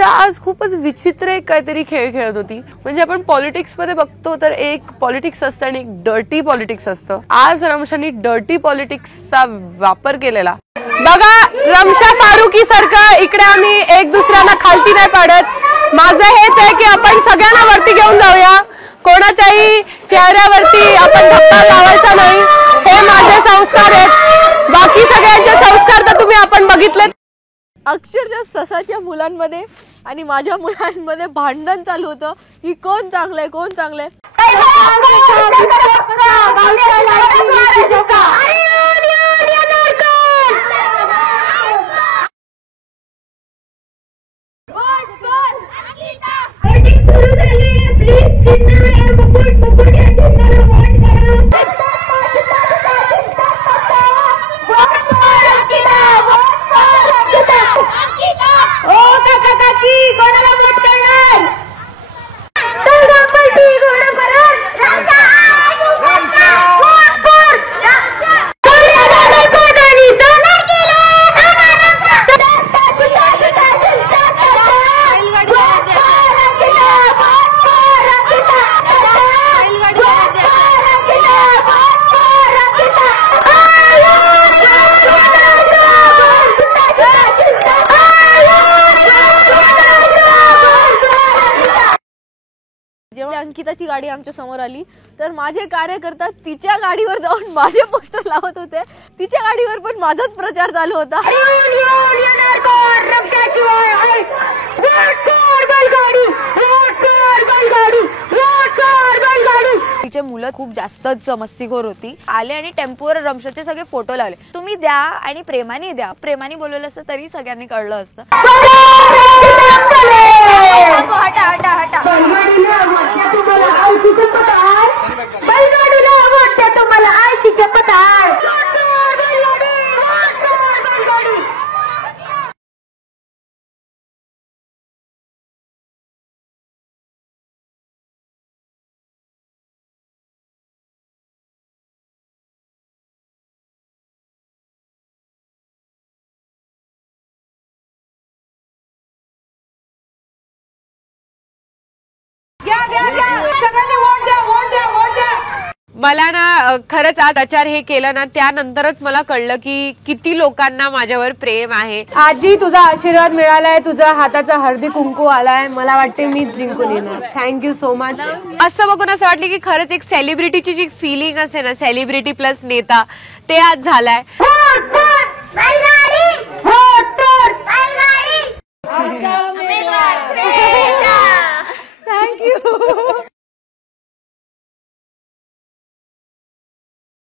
रमशा आज खूपच विचित्र एक काहीतरी खेळ खेळत होती. म्हणजे आपण पॉलिटिक्स मध्ये बघतो तर एक पॉलिटिक्स असतं आणि एक डर्टी पॉलिटिक्स असतं. आज रमशाने डर्टी पॉलिटिक्सचा वापर केलेला. बघा रमशा फारुकी सारखं इकडे आम्ही एक दुसऱ्यांना खालती नाही पाडत. माझं हेच आहे की आपण सगळ्यांना वरती घेऊन जाऊया. कोणाच्याही चेहऱ्यावरती आपण धक्का लावायचा नाही. हे माझे संस्कार आहेत. बाकी सगळ्यांचे संस्कार तर तुम्ही आपण बघितलेत. अक्षरशः ससाच्या मुलांमध्ये आणि माझ्या मुलांमध्ये भांडण चालू होतं की कोण चांगलंय कोण चांगलंय. जेव्हा अंकिताची गाडी आमच्या समोर आली तर माझे कार्यकर्ता तिच्या गाडीवर जाऊन माझे पोस्टर लावत होते. तिच्या गाडीवर पण माझाच प्रचार चालू होता. तिचे मुलं खूप जास्तच मस्तीखोर होती. आले आणि टेम्पोवर रमशाचे सगळे फोटो लावले. तुम्ही द्या आणि प्रेमाने द्या. प्रेमाने बोलवलं असतं तरी सगळ्यांनी कळलं असतं. हटा हटा हटा. तुम्हाला आईची शपथ आहे. मला ना खरंच आज आचार हे केलं ना त्यानंतरच मला कळलं की किती लोकांना माझ्यावर प्रेम आहे. आजी तुझा आशीर्वाद मिळालाय. तुझा हाताचा हळदी कुंकू आलाय. मला वाटते मी जिंकून येणार. Thank you so much. असं बघून असं वाटलं की खरंच एक सेलिब्रिटीची जी फिलिंग असते ना सेलिब्रिटी प्लस नेता ते आज झालाय.